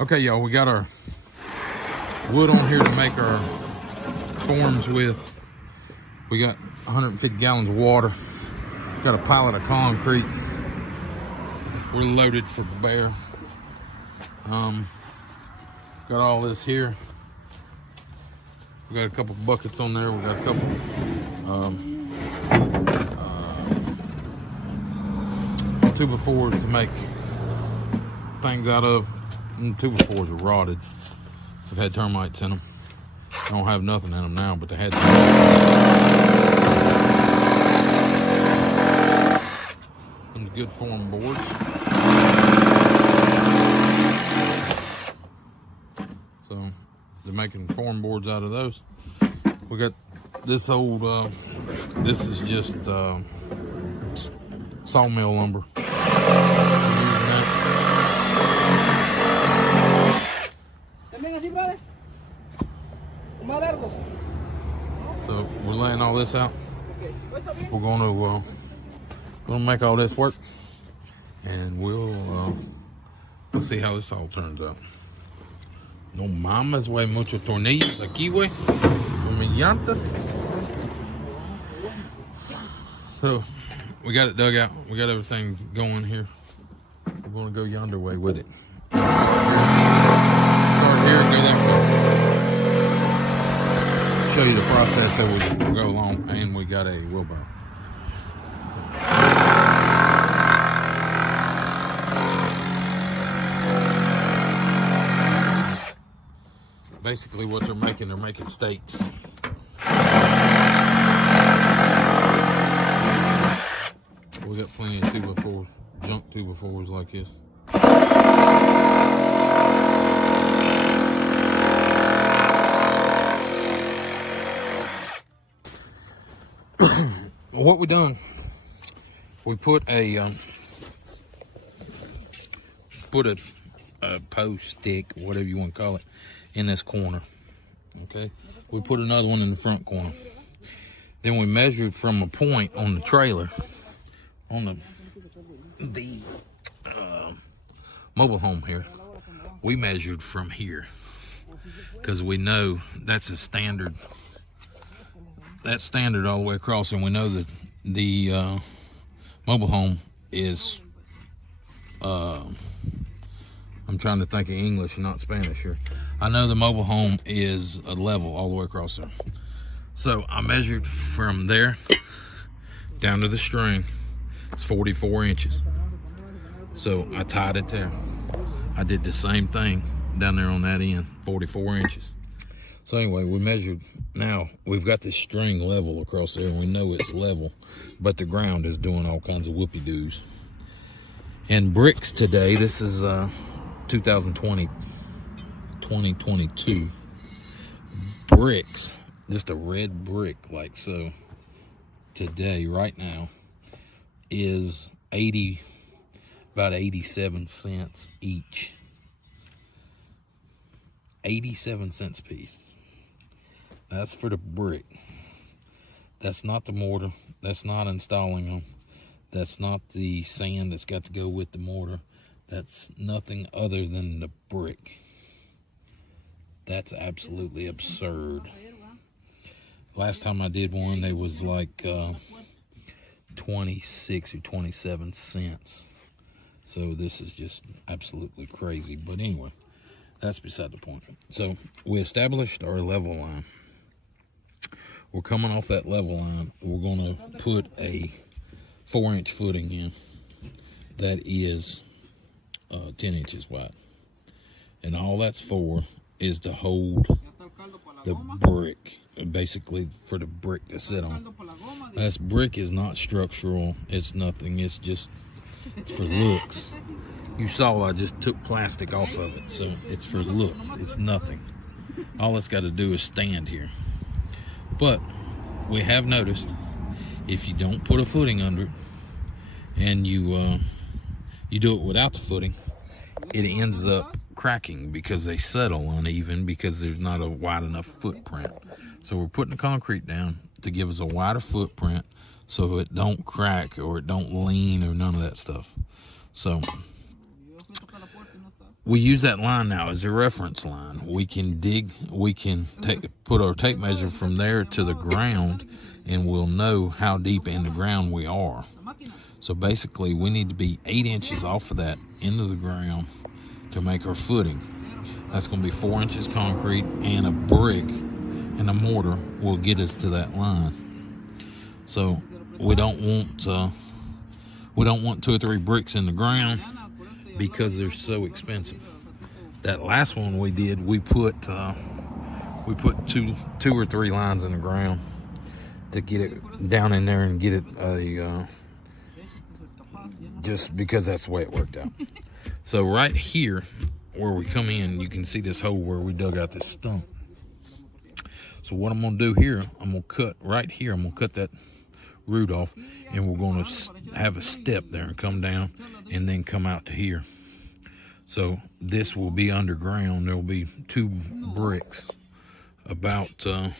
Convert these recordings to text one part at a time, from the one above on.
Okay, y'all, we got our wood on here to make our forms with. We got 150 gallons of water. Got a pallet of concrete. We're loaded for bear. Got all this here. We got a couple buckets on there. We got a couple 2x4s to make things out of. And 2x4s are rotted. They've had termites in them. I don't have nothing in them now, but they had some good form boards. So they're making form boards out of those. We got this old, this is just sawmill lumber. So we're laying all this out. We're gonna make all this work, and we'll see how this all turns out. No mames, güey, mucho tornillos aquí, güey. Humillantes. So we got it dug out. We got everything going here. We're gonna go yonder way with it. Start here and go that way. Show you the process that we go along, and we got a wheelbarrow. Basically what they're making stakes. We got plenty of 2x4s, junk 2x4s like this. What we done, we put a post stick, whatever you want to call it, in this corner. Okay, we put another one in the front corner. Then we measured from a point on the trailer, on the mobile home here. We measured from here because we know that's a standard. That's standard all the way across, and we know that the mobile home is, I'm trying to think of English and not Spanish here. I know the mobile home is a level all the way across there. So I measured from there down to the string. It's 44 inches. So I tied it there. I did the same thing down there on that end, 44 inches. So anyway, we measured. Now we've got this string level across there, and we know it's level, but the ground is doing all kinds of whoopie-doos. And bricks today, this is 2022. Bricks, just a red brick like so, today, right now, is about 87 cents each. 87 cents a piece. That's for the brick. That's not the mortar. That's not installing them. That's not the sand that's got to go with the mortar. That's nothing other than the brick. That's absolutely absurd. Last time I did one, they was like 26 or 27 cents. So this is just absolutely crazy. But anyway, that's beside the point. So we established our level line. We're coming off that level line. We're going to put a 4-inch footing in that is 10 inches wide. And all that's for is to hold the brick, basically for the brick to sit on. This brick is not structural. It's nothing. It's just for looks. You saw I just took plastic off of it, so it's for looks. It's nothing. All it's got to do is stand here. But we have noticed if you don't put a footing under it and you do it without the footing, it ends up cracking because they settle uneven because there's not a wide enough footprint. So we're putting the concrete down to give us a wider footprint so it don't crack or it don't lean or none of that stuff. So we use that line now as a reference line. We can put our tape measure from there to the ground, and we'll know how deep in the ground we are. So basically, we need to be 8 inches off of that into the ground to make our footing. That's going to be 4 inches concrete, and a brick and a mortar will get us to that line. So we don't want 2 or 3 bricks in the ground because they're so expensive. That last one we did, we put two or three lines in the ground to get it down in there and get it just because that's the way it worked out. So right here where we come in, you can see this hole where we dug out this stump. So what I'm going to do here, I'm going to cut right here. I'm going to cut that root off, and we're going to have a step there and come down and then come out to here. So this will be underground. There will be 2 bricks, about 2,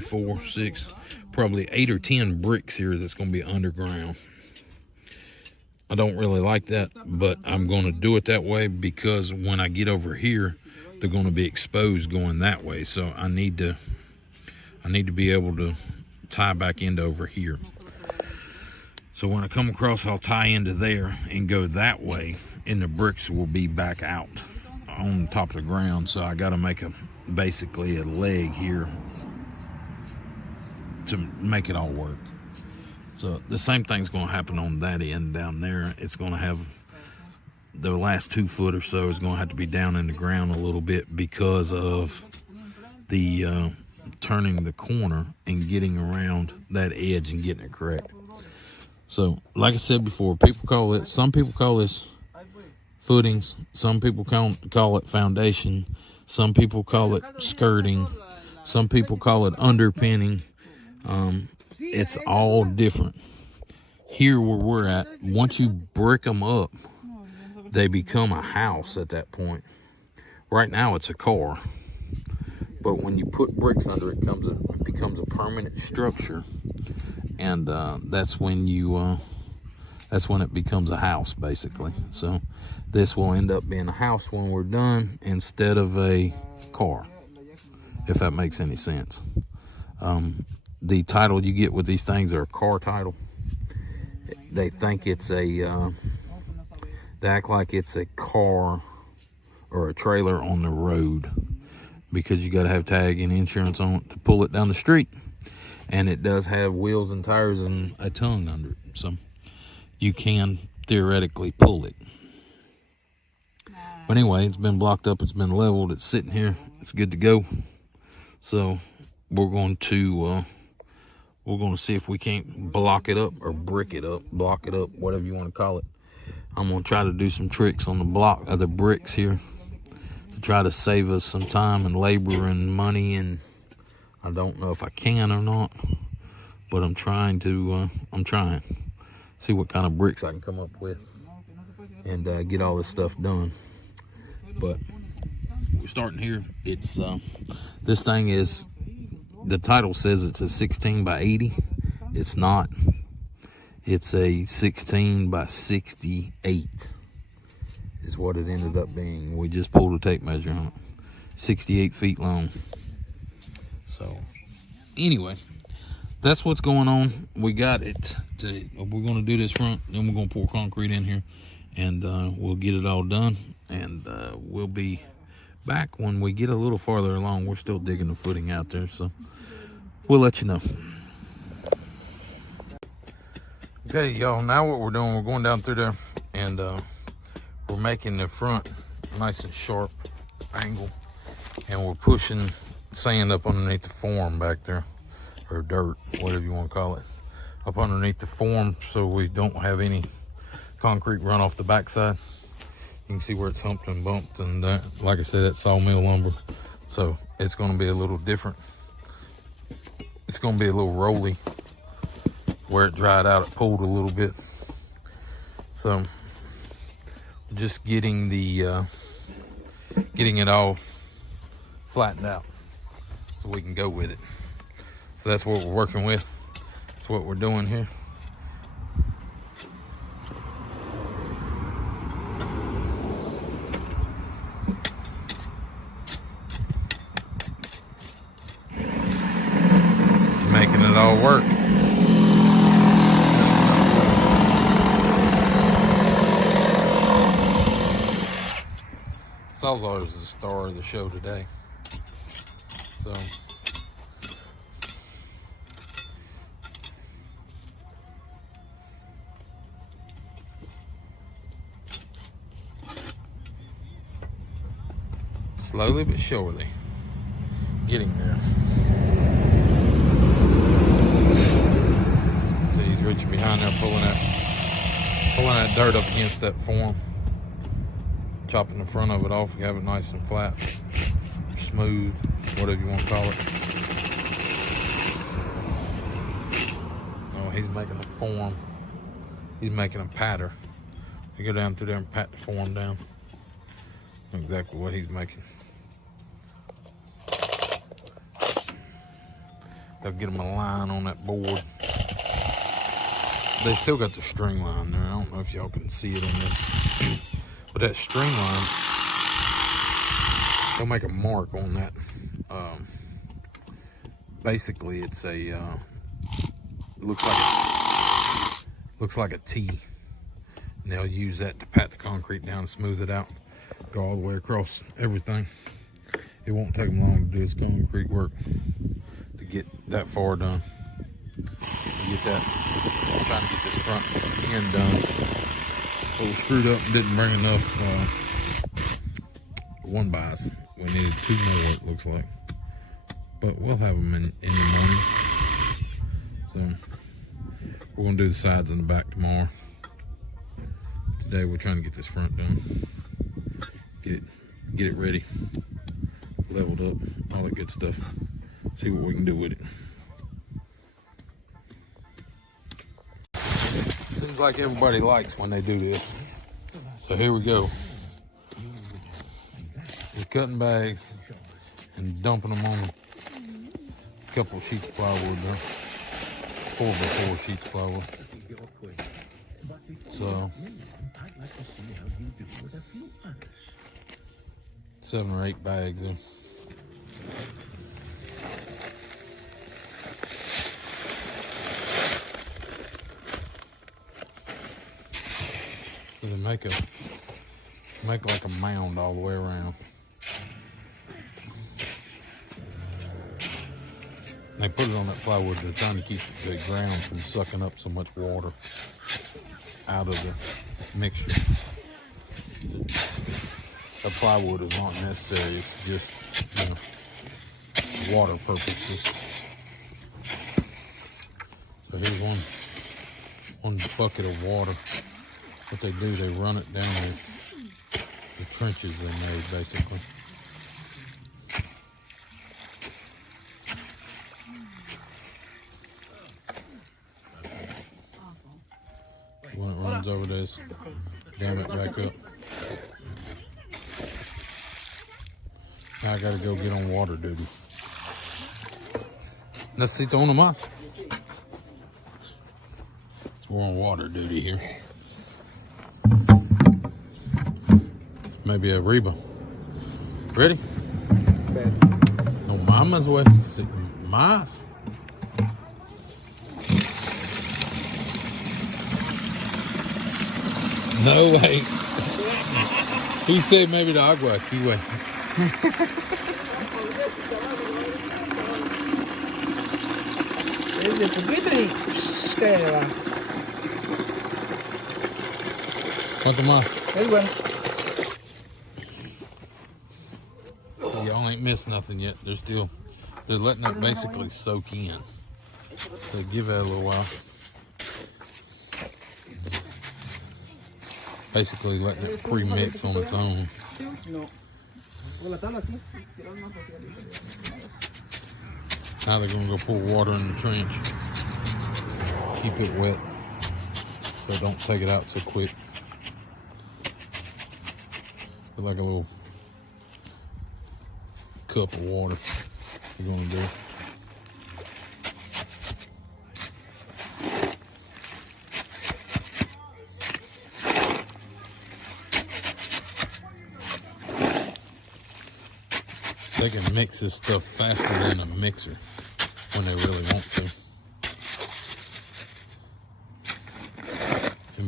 4, 6, probably 8 or 10 bricks here that's going to be underground. I don't really like that, but I'm going to do it that way because when I get over here, they're going to be exposed going that way. So I need to be able to tie back into over here. So when I come across, I'll tie into there and go that way, and the bricks will be back out on top of the ground. So I got to make basically a leg here to make it all work. So the same thing's going to happen on that end down there. It's going to have the last 2 foot or so is going to have to be down in the ground a little bit because of the turning the corner and getting around that edge and getting it correct. So like I said before, some people call this footings, some people call it foundation, some people call it skirting, some people call it underpinning. It's all different. Here where we're at, once you brick them up, they become a house at that point. Right now it's a car, but when you put bricks under it, it becomes a permanent structure, and that's when it becomes a house basically. So this will end up being a house when we're done instead of a car, if that makes any sense. The title you get with these things are a car title. They think it's they act like it's a car or a trailer on the road because you got to have tag and insurance on it to pull it down the street. And it does have wheels and tires and a tongue under it. So you can theoretically pull it. But anyway, it's been blocked up. It's been leveled. It's sitting here. It's good to go. So we're going to see if we can't block it up or brick it up, block it up, whatever you want to call it. I'm going to try to do some tricks on the bricks here to try to save us some time and labor and money, and I don't know if I can or not, but I'm trying see what kind of bricks I can come up with and get all this stuff done. But we're starting here. It's this thing is, the title says it's a 16 by 80. It's not. It's a 16 by 68 is what it ended up being. We just pulled a tape measure on it. 68 feet long. So anyway, that's what's going on. We got it. We're going to do this front, then we're going to pour concrete in here, and we'll get it all done, and we'll be back when we get a little farther along. We're still digging the footing out there, so we'll let you know. Okay, y'all, now what we're doing, we're going down through there, and we're making the front nice and sharp angle, and we're pushing sand up underneath the form back there, or dirt, whatever you want to call it, up underneath the form so we don't have any concrete run off the backside. You can see where it's humped and bumped, and like I said, that's sawmill lumber, so it's going to be a little different. It's going to be a little rolly. Where it dried out, it pulled a little bit. So just getting it all flattened out so we can go with it. So that's what we're working with. That's what we're doing here. it all work. Salzar is the star of the show today. So slowly but surely getting there. See, he's reaching behind there, pulling that dirt up against that form, chopping the front of it off. You have it nice and flat, smooth, whatever you want to call it. Oh, he's making a form. He's making a pattern. You go down through there and pat the form down. Exactly what he's making. They'll get him a line on that board. They still got the string line there. I don't know if y'all can see it on this. But that string line, they'll make a mark on that. Basically, it's a looks like a T. And they'll use that to pat the concrete down and smooth it out. Go all the way across everything. It won't take them long to do this concrete work to get that far done. Get that, I'm trying to get this front end done. A little screwed up and didn't bring enough one buys. We needed 2 more, it looks like. But we'll have them in the morning. So we're gonna do the sides and the back tomorrow. Today we're trying to get this front done. Get it ready, leveled up, all that good stuff. See what we can do with it. Seems like everybody likes when they do this. So here we go. We're cutting bags and dumping them on a couple of sheets of plywood there. 4x4 sheets of plywood. So 7 or 8 bags in. So they make like a mound all the way around. And they put it on that plywood. They're trying to keep the ground from sucking up so much water out of the mixture. The plywood is not necessary. It's just, you know, water purposes. So here's one bucket of water. What they do, they run it down the trenches they made, basically. When it runs over this, dam it back up. Now I gotta go get on water duty. Necesito uno más. We're on water duty here. Maybe a Reba. Ready? No mamas, way. Más. No way. He said maybe the agua aquí, way. Es de poquito y se va. ¿Cuánto más? Es bueno. Y'all ain't missed nothing yet. They're letting it basically soak in. So give that a little while. Basically letting it pre-mix on its own. Now they're gonna go pour water in the trench. Keep it wet so don't take it out so quick. Put like a little cup of water we're gonna do. They can mix this stuff faster than a mixer when they really want to.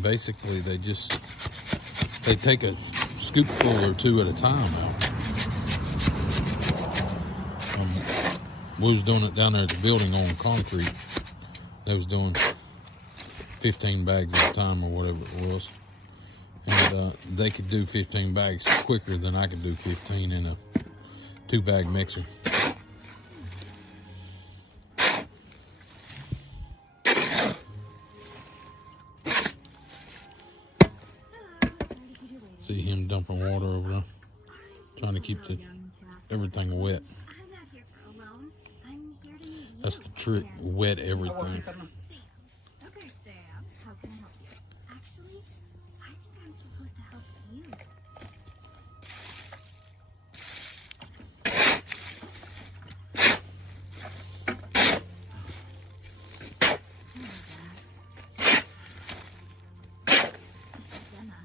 basically they take a scoopful or two at a time out. We was doing it down there at the building on concrete. They was doing 15 bags at a time or whatever it was. And they could do 15 bags quicker than I could do 15 in a 2-bag mixer. See him dumping water over there, trying to keep everything wet. That's the trick, wet everything. Okay, Sam. How can I help you? Actually, I think I'm supposed to help you. This is Emma.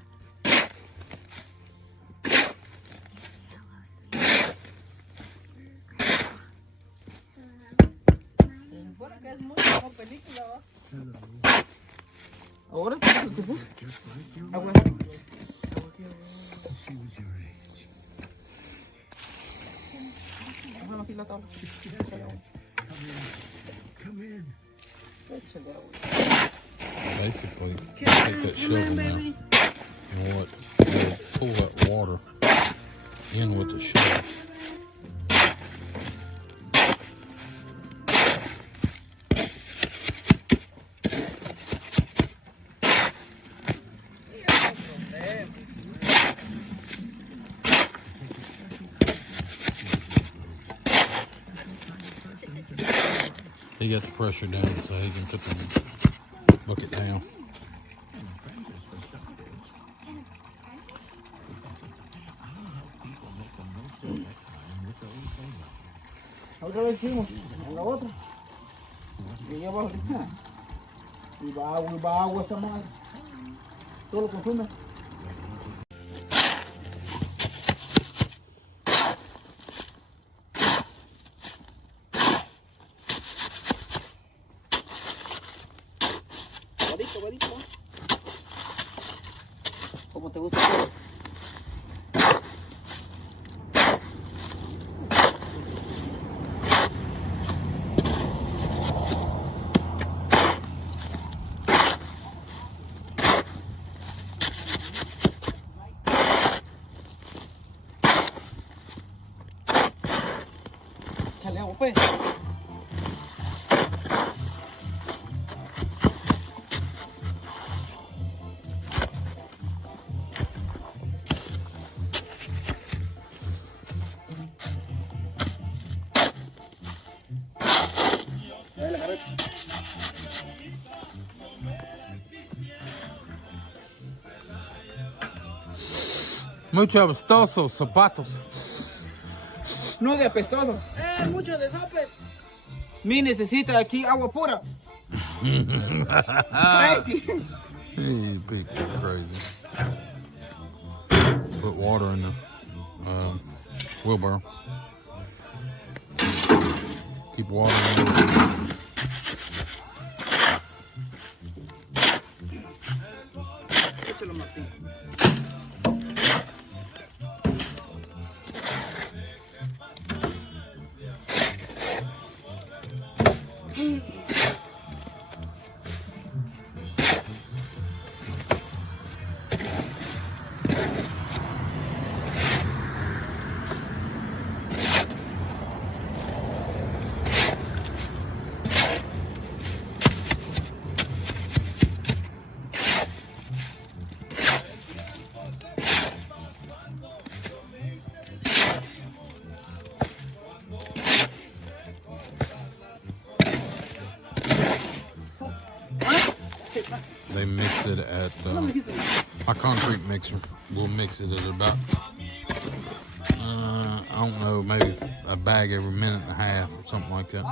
Hello, sweetie. Ahora te preocupó. Agua. Déjame aquí la tabla. Échale agua. Basically, take that shovel now and pull that water in with the shovel. He got the pressure down so he can put the bucket down. Otra vez fuimos, en la otra. Y allá abajo, y va agua esa madre. Todo lo consume. Varito. ¿Cómo te gusta? Échale agua, pues. Mucho apestoso, zapatos. No de apestoso. Mucho de sopes. Mi necesita aquí agua pura. Crazy. Hey, big crazy. Put water in the wheelbarrow. Keep water in it. Échalo, Martín. They mix it at my concrete mixer. We'll mix it at about I don't know, maybe a bag every minute and a half or something like that.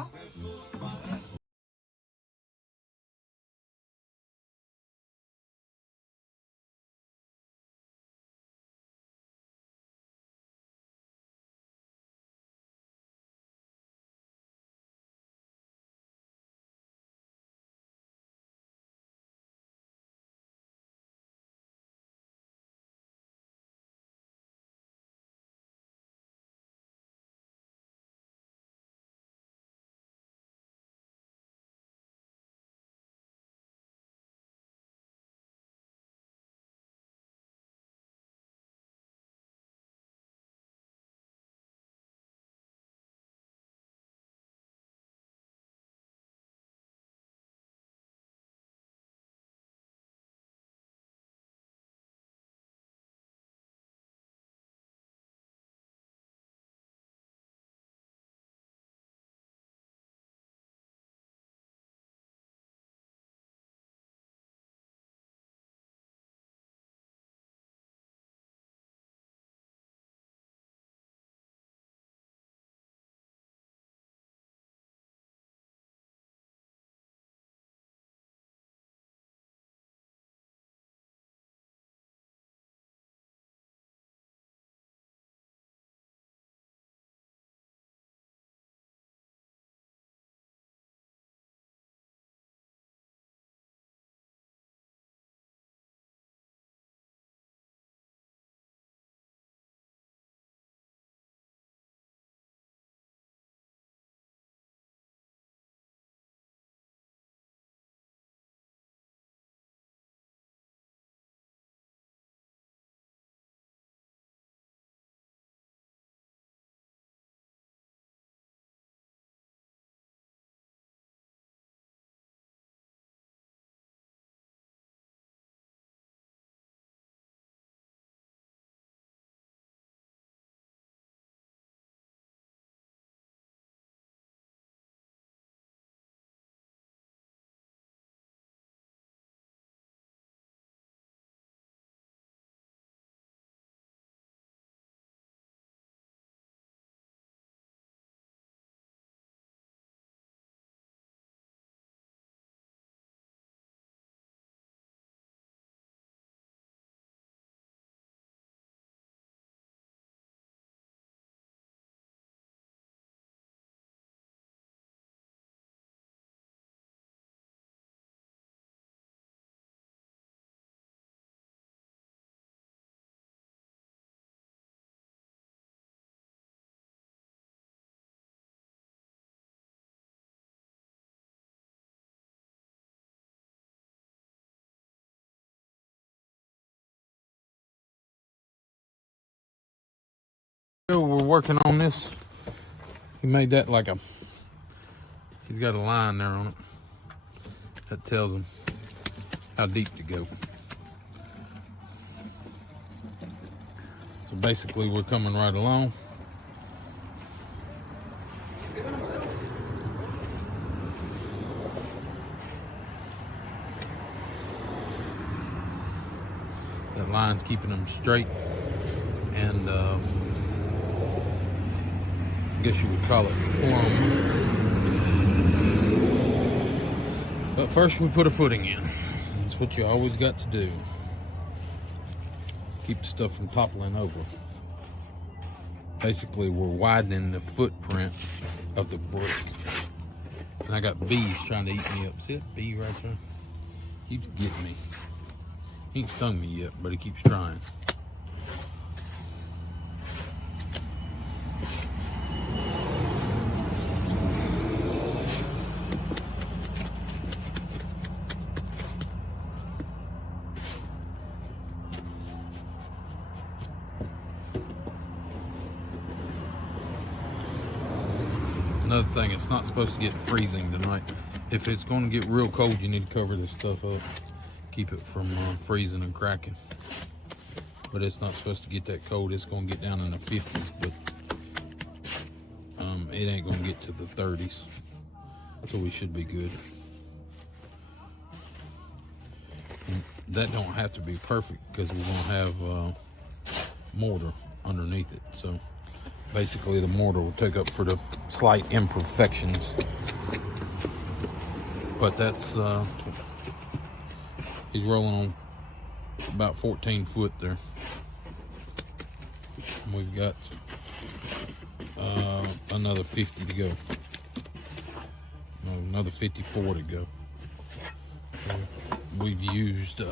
working on this, he made that like a, he's got a line there on it that tells him how deep to go. So basically we're coming right along. That line's keeping them straight, and I guess you would call it plumb. But first we put a footing in. That's what you always got to do. Keep the stuff from toppling over. Basically, we're widening the footprint of the brick. And I got bees trying to eat me up. See that bee right there? Keeps getting me. He ain't stung me yet, but he keeps trying. Another thing, it's not supposed to get freezing tonight. If it's going to get real cold, you need to cover this stuff up. Keep it from freezing and cracking. But it's not supposed to get that cold. It's going to get down in the 50s, but it ain't going to get to the 30s. So we should be good. And that don't have to be perfect because we're going to have mortar underneath it. So basically the mortar will take up for the slight imperfections. But that's, he's rolling on about 14 foot there. And we've got another 50 to go. No, another 54 to go. We've used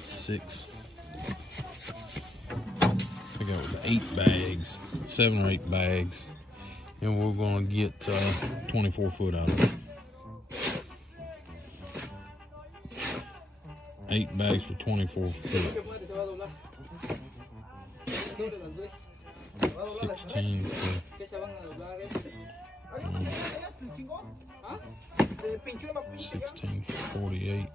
6. I think it was 8 bags, 7 or 8 bags, and we're gonna get 24 foot out of it. 8 bags for 24 foot. 16 for 16 for 48.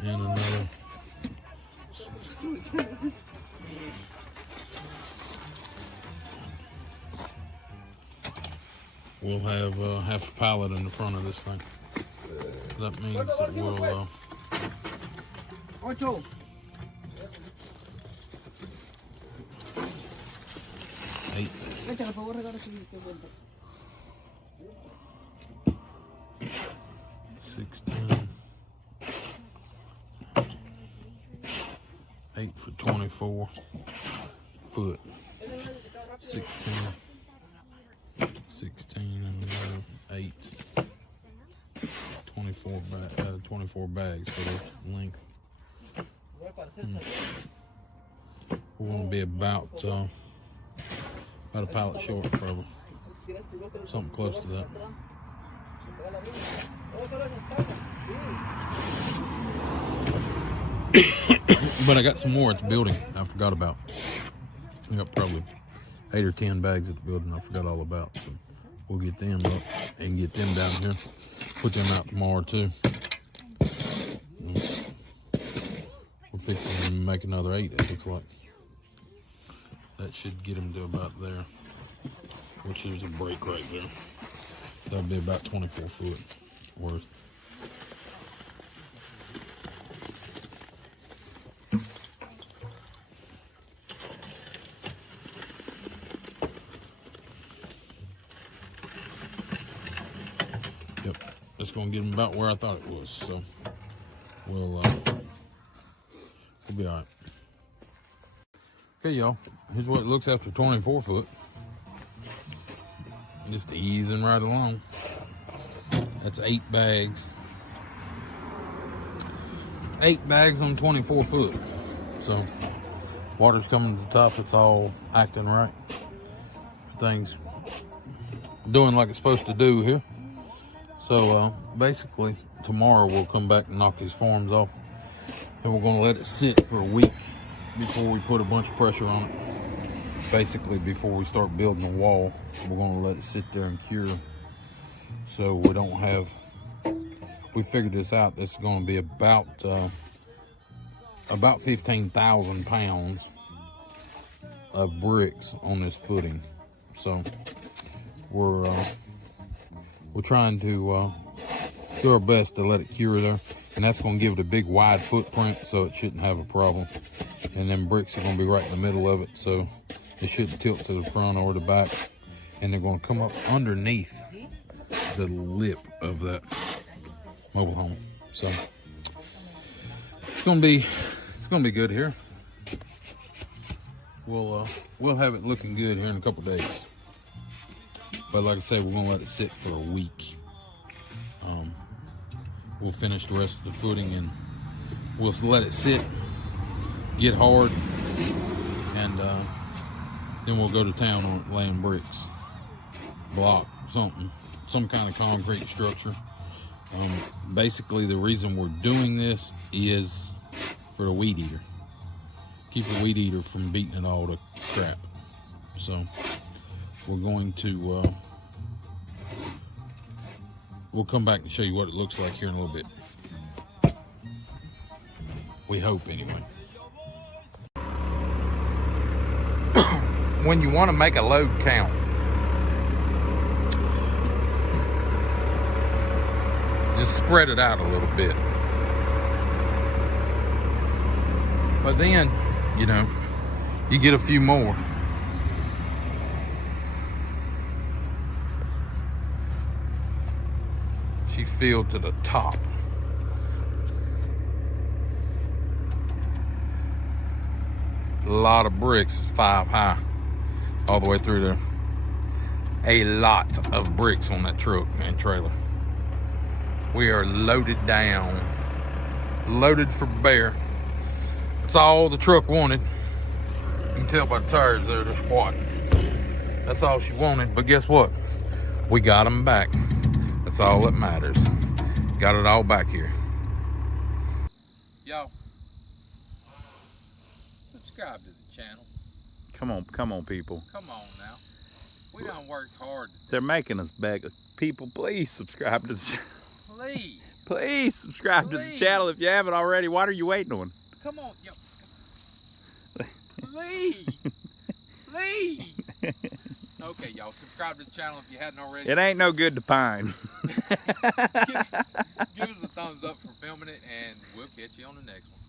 And another. We'll have half a pallet in the front of this thing. That means that we'll 8. 16. 8 for 24 foot. 16. 16 and another 8. 24 bags for the length. We're going to be about a pallet short, probably. Something close to that. But I got some more at the building I forgot about. I got probably 8 or 10 bags at the building I forgot all about. So we'll get them up and get them down here. Put them out tomorrow too. We're fixing to make another 8, it looks like. That should get them to about there, which is a break right there. That'll be about 24 foot worth. Yep, that's gonna get them about where I thought it was. So we'll be all right. Okay, y'all. Here's what it looks after 24 foot. Just easing right along. That's 8 bags. 8 bags on 24 foot. So water's coming to the top. It's all acting right. Everything's doing like it's supposed to do here. So basically tomorrow we'll come back and knock these forms off And we're gonna let it sit for a week before we put a bunch of pressure on it. Basically, before we start building a wall, we're gonna let it sit there and cure. So we don't have, we figured this out, it's gonna be about 15,000 pounds of bricks on this footing. So we're trying to do our best to let it cure there, and that's going to give it a big wide footprint, so it shouldn't have a problem. And then bricks are going to be right in the middle of it, so it shouldn't tilt to the front or the back, and they're going to come up underneath the lip of that mobile home. So it's going to be good here. We'll have it looking good here in a couple days. But like I say, we're gonna let it sit for a week. We'll finish the rest of the footing and we'll let it sit, get hard, and then we'll go to town on it, laying bricks, block, something, some kind of concrete structure. Basically, the reason we're doing this is for the weed eater. Keep the weed eater from beating it all to crap. So we're going to we'll come back and show you what it looks like here in a little bit. We hope, anyway. When you want to make a load count, just spread it out a little bit. But then, you know, you get a few more. She filled to the top. A lot of bricks, 5 high, all the way through there. A lot of bricks on that truck and trailer. We are loaded down, loaded for bear. That's all the truck wanted. You can tell by the tires there, they're squatting. That's all she wanted, but guess what? We got them back. That's all that matters. Got it all back here. Y'all, subscribe to the channel. Come on, people. Come on now. We done worked hard today. They're making us beg. People, please subscribe to the channel. Please. Please subscribe to the Please. channel if you haven't already. What are you waiting on? Come on, yo. Please. Please. Okay, y'all, subscribe to the channel if you hadn't already. It ain't no good to pine. Give us a thumbs up for filming it, and we'll catch you on the next one.